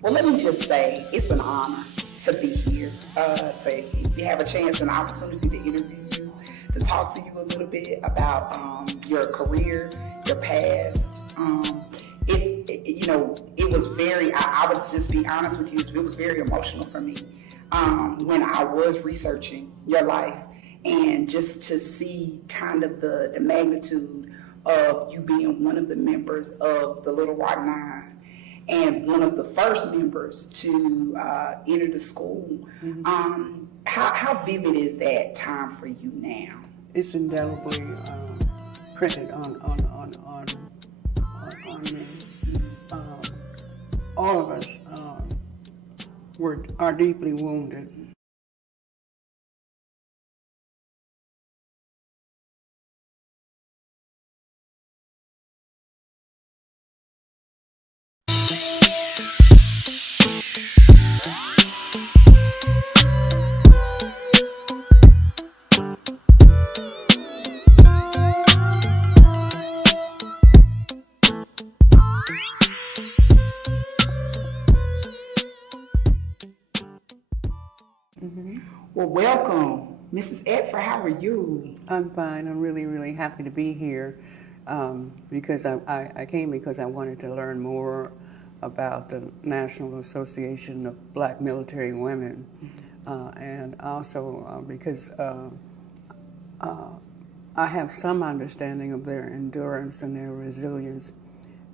Well, let me just say it's an honor to be here, to have a chance and opportunity to interview you, to talk to you a little bit about your career, your past. It was very, I would just be honest with you, it was very emotional for me when I was researching your life, and just to see kind of the magnitude of you being one of the members of the Little Rock Nine and one of the first members to enter the school. Mm-hmm. How vivid is that time for you now? It's indelibly printed on me. All of us are deeply wounded. Mm-hmm. Well, welcome, Mrs. Eckford. How are you? I'm fine. I'm really, really happy to be here because I came because I wanted to learn more about the National Association of Black Military Women, and also because I have some understanding of their endurance and their resilience.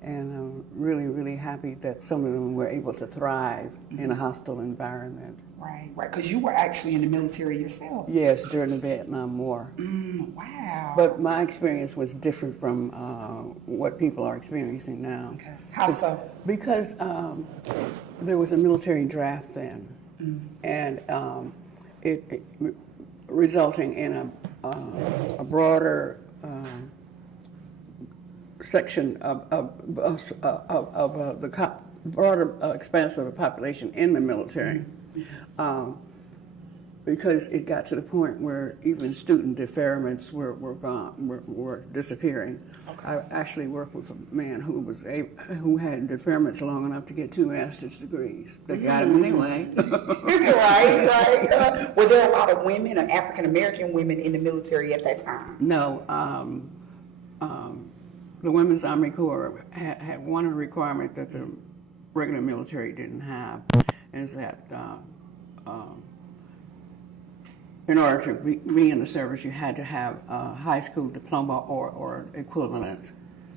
And I'm really, really happy that some of them were able to thrive in a hostile environment. Right, because you were actually in the military yourself. Yes, during the Vietnam War. Wow. But my experience was different from what people are experiencing now. Okay. How so? Because there was a military draft then, and it resulting in a broader section of the broader expanse of the population in the military, because it got to the point where even student deferments were disappearing. Okay. I actually worked with a man who had deferments long enough to get 2 master's degrees. They got him anyway. Right. Were there a lot of women, or African American women, in the military at that time? No. The Women's Army Corps had one requirement that the regular military didn't have, is that in order to be in the service, you had to have a high school diploma or equivalent.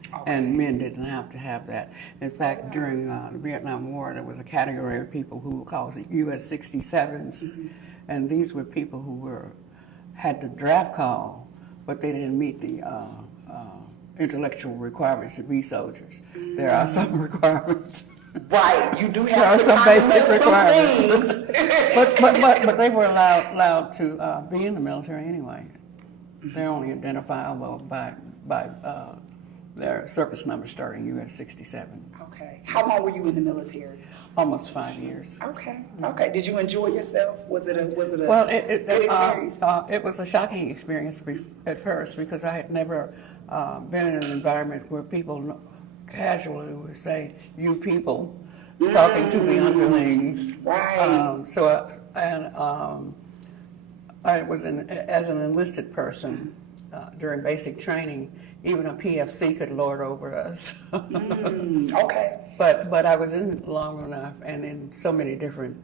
Okay. And men didn't have to have that. In fact, during the Vietnam War, there was a category of people who were called US 67s, and these were people who had the draft call, but they didn't meet the intellectual requirements to be soldiers. There are some requirements. Right, you do have there are some basic requirements. but they were allowed to be in the military anyway. They're only identifiable by their service number starting US 67. Okay. How long were you in the military? Almost 5 years. Okay. Okay. Did you enjoy yourself? Was it a well, good experience? It was a shocking experience at first, because I had never been in an environment where people casually would say, "You people," talking to the underlings. Right. I was as an enlisted person during basic training. Even a PFC could lord over us. Okay. But I was in long enough, and in so many different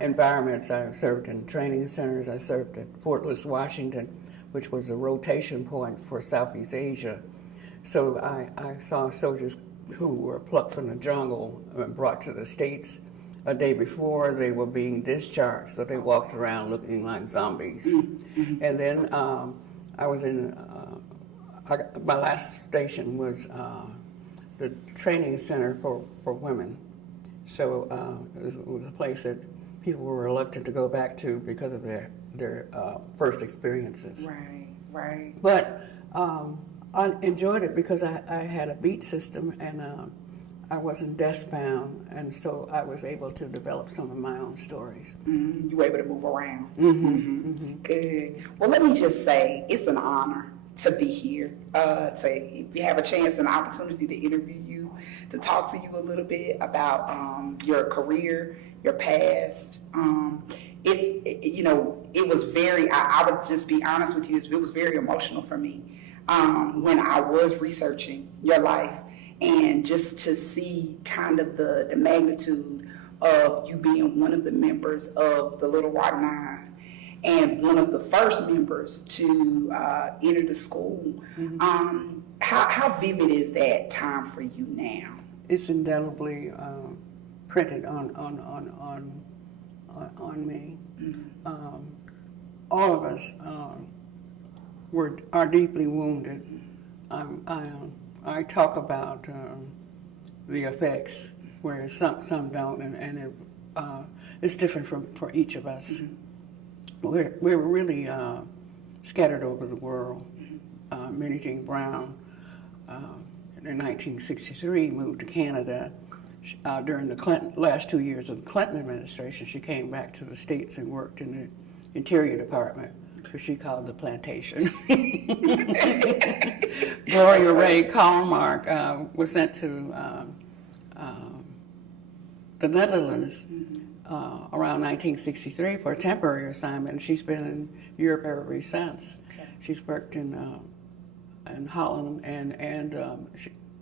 environments. I served in training centers. I served at Fort Lewis, Washington, which was a rotation point for Southeast Asia. So I saw soldiers who were plucked from the jungle and brought to the States a day before they were being discharged. So they walked around looking like zombies. And then I was in, my last station was the training center for women. So it was a place that people were reluctant to go back to because of their first experiences. Right. But I enjoyed it because I had a beat system, and I wasn't desk-bound, and so I was able to develop some of my own stories. You were able to move around. Good. Well, let me just say, it's an honor to be here, to have a chance and opportunity to interview you, to talk to you a little bit about your career, your past. It was very, I would just be honest with you, it was very emotional for me when I was researching your life, and just to see kind of the magnitude of you being one of the members of the Little Rock Nine and one of the first members to enter the school. Mm-hmm. How vivid is that time for you now? It's indelibly printed on me. Mm-hmm. All of us are deeply wounded. I talk about the effects, whereas some don't, and it's different for each of us. Mm-hmm. We're really scattered over the world. Minnie Jean Brown, in 1963, moved to Canada. During the last 2 years of the Clinton administration, she came back to the States and worked in the Interior Department, which she called the plantation. Gloria Ray Kalmark was sent to the Netherlands around 1963 for a temporary assignment, and she's been in Europe ever since. Okay. She's worked in Holland and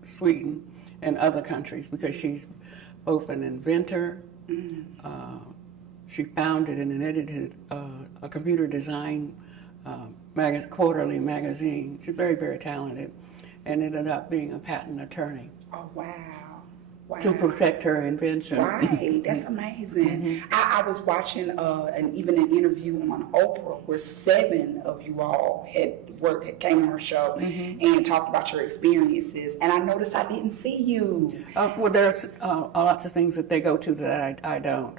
Sweden and other countries because she's both an inventor. She founded and edited a computer design quarterly magazine. She's very, very talented, and ended up being a patent attorney. Oh, wow. Wow. To protect her invention. Right, that's amazing. I was watching even an interview on Oprah where 7 of you all came on her show and talked about your experiences, and I noticed I didn't see you. Well, there's lots of things that they go to that I don't.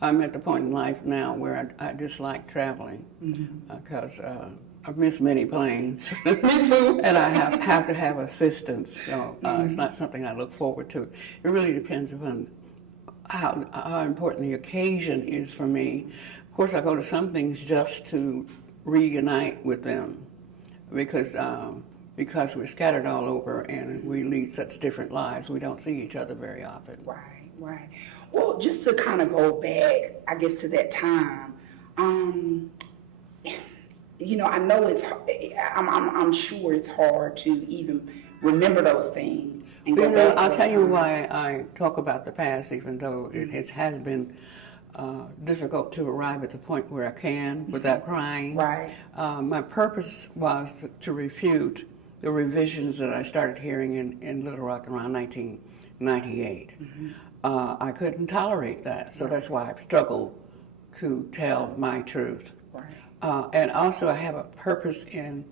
I'm at the point in life now where I just like traveling because I've missed many planes. Me too. And I have to have assistance, so it's not something I look forward to. It really depends upon how important the occasion is for me. Of course, I go to some things just to reunite with them because we're scattered all over and we lead such different lives. We don't see each other very often. Right, right. Well, just to kind of go back, I guess, to that time, I know I'm sure it's hard to even remember those things and go back to I'll those tell you times. why I talk about the past, even though it has been difficult to arrive at the point where I can without crying. Right. My purpose was to refute the revisions that I started hearing in Little Rock around 1998. I couldn't tolerate that, so that's why I've struggled to tell my truth. Right. And also I have a purpose in,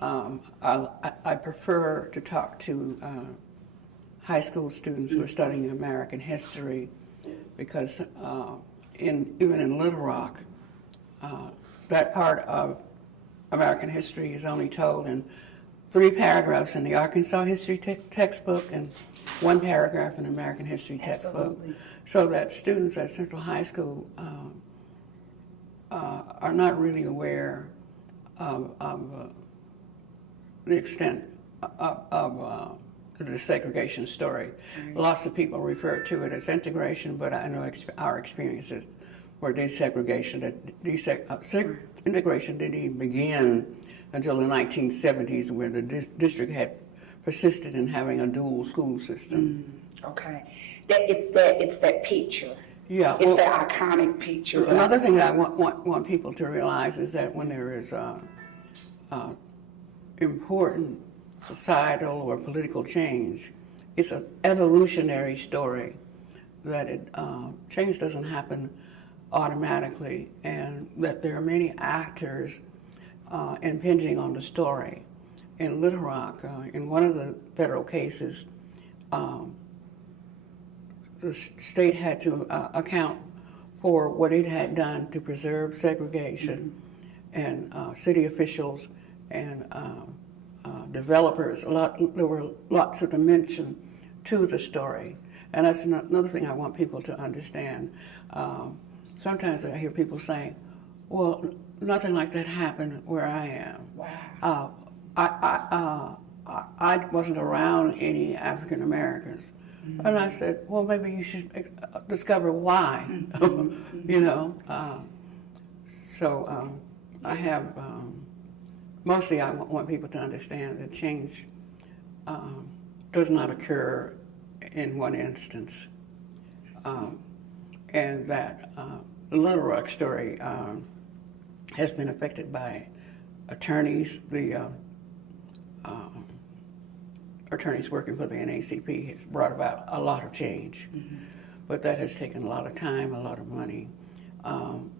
I prefer to talk to high school students who are studying American history because even in Little Rock, that part of American history is only told in 3 paragraphs in the Arkansas history textbook and 1 paragraph in the American history textbook. Absolutely. So that students at Central High School are not really aware of the extent of the desegregation story. Right. Lots of people refer to it as integration, but I know our experiences were desegregation. Integration didn't even begin until the 1970s, where the district had persisted in having a dual school system. Okay. It's that picture. Yeah, It's that iconic picture. Another thing that I want people to realize is that when there is important societal or political change, it's an evolutionary story, that change doesn't happen automatically, and that there are many actors impinging on the story. In Little Rock, in one of the federal cases, the state had to account for what it had done to preserve segregation, and city officials and developers, there were lots of dimension to the story. And that's another thing I want people to understand. Sometimes I hear people saying, well, nothing like that happened where I am. Wow. I wasn't around any African Americans. And I said, well, maybe you should discover why, you know. So I have, mostly I want people to understand that change does not occur in one instance. And that the Little Rock story has been affected by attorneys. The attorneys working for the NAACP has brought about a lot of change, but that has taken a lot of time, a lot of money.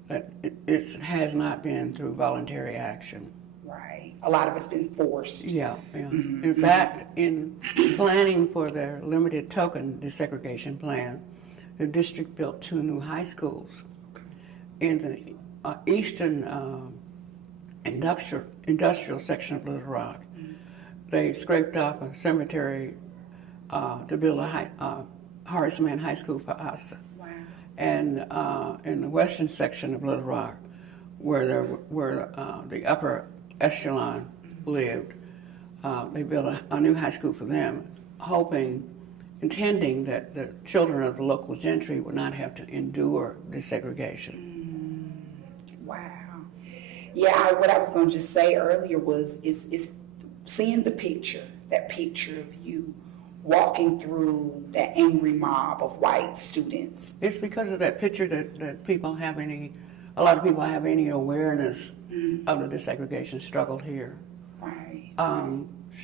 It has not been through voluntary action. Right. A lot of it's been forced. Yeah, yeah. In fact, in planning for their limited token desegregation plan, the district built 2 new high schools in the eastern industrial section of Little Rock. They scraped off a cemetery to build a Horace Mann High School for us. Wow. And in the western section of Little Rock, where the upper echelon lived, they built a new high school for them, intending that the children of the local gentry would not have to endure desegregation. Wow. Yeah, what I was going to just say earlier was is seeing the picture, that picture of you walking through that angry mob of white students. It's because of that picture that a lot of people have any awareness of the desegregation struggle here. Right.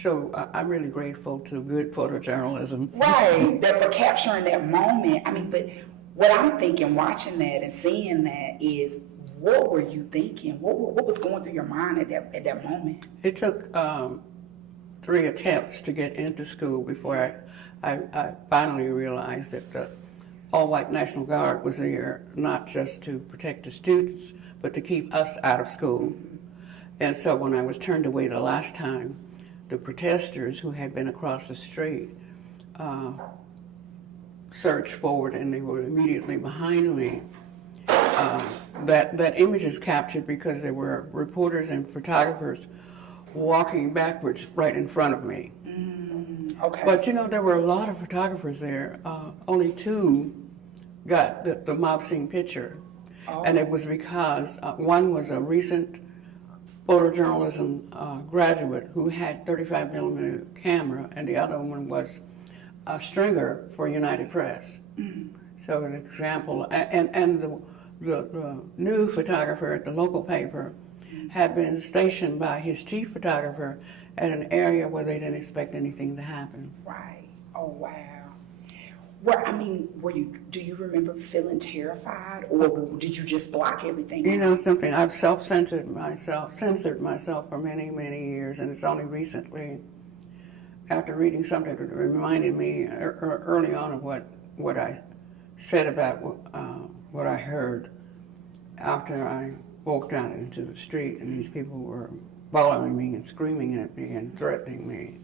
So I'm really grateful to good photojournalism. Right, that for capturing that moment. I mean, but what I'm thinking, watching that and seeing that is, what were you thinking? What was going through your mind at that moment? It took 3 attempts to get into school before I finally realized that the all-white National Guard was there not just to protect the students, but to keep us out of school. And so when I was turned away the last time, the protesters who had been across the street surged forward, and they were immediately behind me. That image is captured because there were reporters and photographers walking backwards right in front of me. Okay. But you know, there were a lot of photographers there. Only 2 got the mob scene picture. Oh. And it was because one was a recent photojournalism graduate who had 35 millimeter camera, and the other one was a stringer for United Press. So an example, and the new photographer at the local paper had been stationed by his chief photographer at an area where they didn't expect anything to happen. Right. Oh, wow. Well, I mean, do you remember feeling terrified, or did you just block everything You out? know something, I've censored myself for many, many years, and it's only recently, after reading something that reminded me early on of what I said about what I heard after I walked out into the street and these people were following me and screaming at me and threatening me.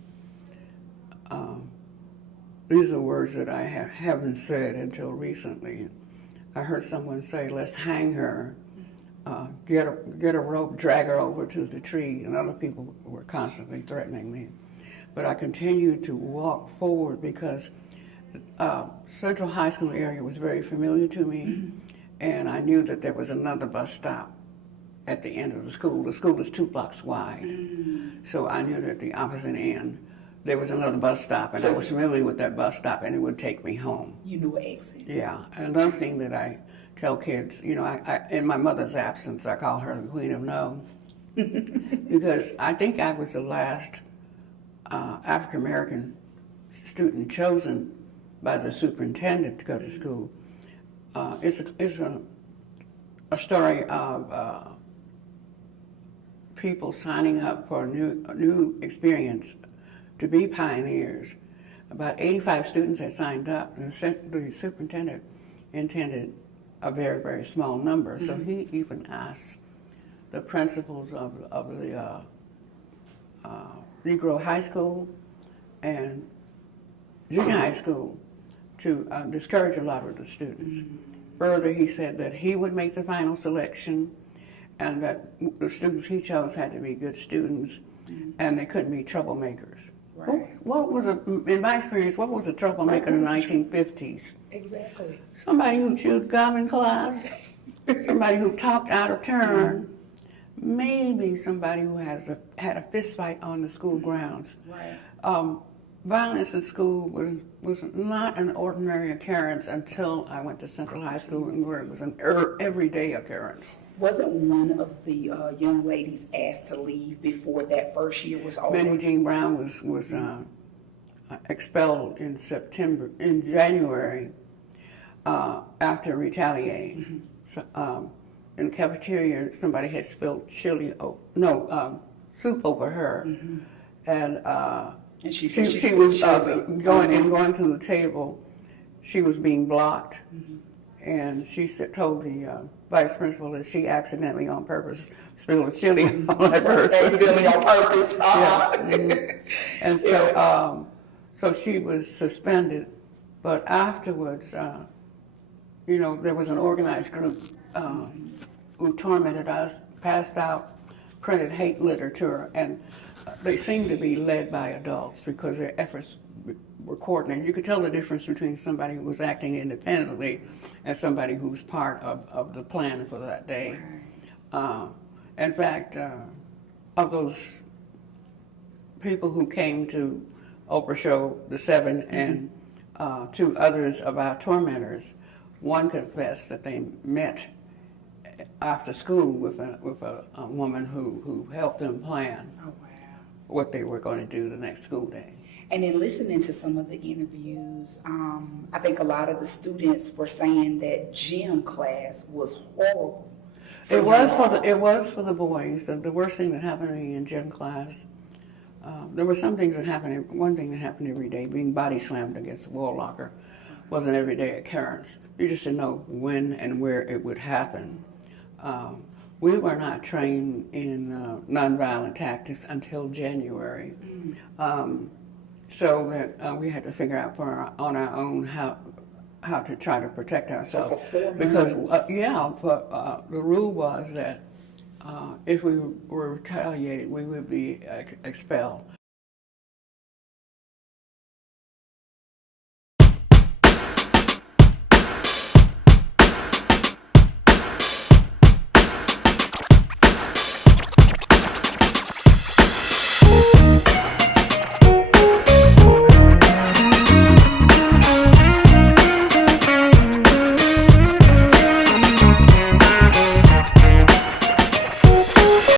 These are words that I haven't said until recently. I heard someone say, let's hang her, get a rope, drag her over to the tree, and other people were constantly threatening me. But I continued to walk forward because Central High School area was very familiar to me, and I knew that there was another bus stop at the end of the school. The school is 2 blocks wide, so I knew that at the opposite end there was another bus stop, and I was familiar with that bus stop, and it would take me home. You knew an exit. Yeah, another thing that I tell kids, you know, I in my mother's absence, I call her the Queen of No, because I think I was the last African American student chosen by the superintendent to go to school. It's a story of people signing up for a new experience to be pioneers. About 85 students had signed up, and the superintendent intended a very, very small number. So he even asked the principals of the Negro High School and junior high school to discourage a lot of the students. Further, he said that he would make the final selection, and that the students he chose had to be good students, and they couldn't be troublemakers. Right. What was in my experience, what was a troublemaker in the 1950s? Exactly. Somebody who chewed gum in class, somebody who talked out of turn, maybe somebody who had a fist fight on the school grounds. Right. Violence in school was not an ordinary occurrence until I went to Central High School, and where it was an everyday occurrence. Wasn't one of the young ladies asked to leave before that first year was over? Benny Jean Brown was expelled in January after retaliating. So, in the cafeteria, somebody had spilled soup over her, and she was going to the table. She was being blocked, and she told the vice principal that she accidentally, on purpose, spilled chili on that person. Accidentally on purpose. Yeah. And so, so she was suspended. But afterwards, there was an organized group who tormented us, passed out printed hate literature, and they seemed to be led by adults because their efforts were coordinated. You could tell the difference between somebody who was acting independently and somebody who was part of the plan for that day. In fact, of those people who came to Oprah Show, the 7, and 2 others of our tormentors, one confessed that they met after school with a woman who helped them plan what they were going to do the next school day. And in listening to some of the interviews, I think a lot of the students were saying that gym class was horrible. It was for the boys. The worst thing that happened to me in gym class. There were some things that happened. One thing that happened every day, being body slammed against the wall locker, was an everyday occurrence. You just didn't know when and where it would happen. We were not trained in nonviolent tactics until January. So that we had to figure out on our own how to try to protect ourselves. Because the rule was that if we were retaliated, we would be expelled.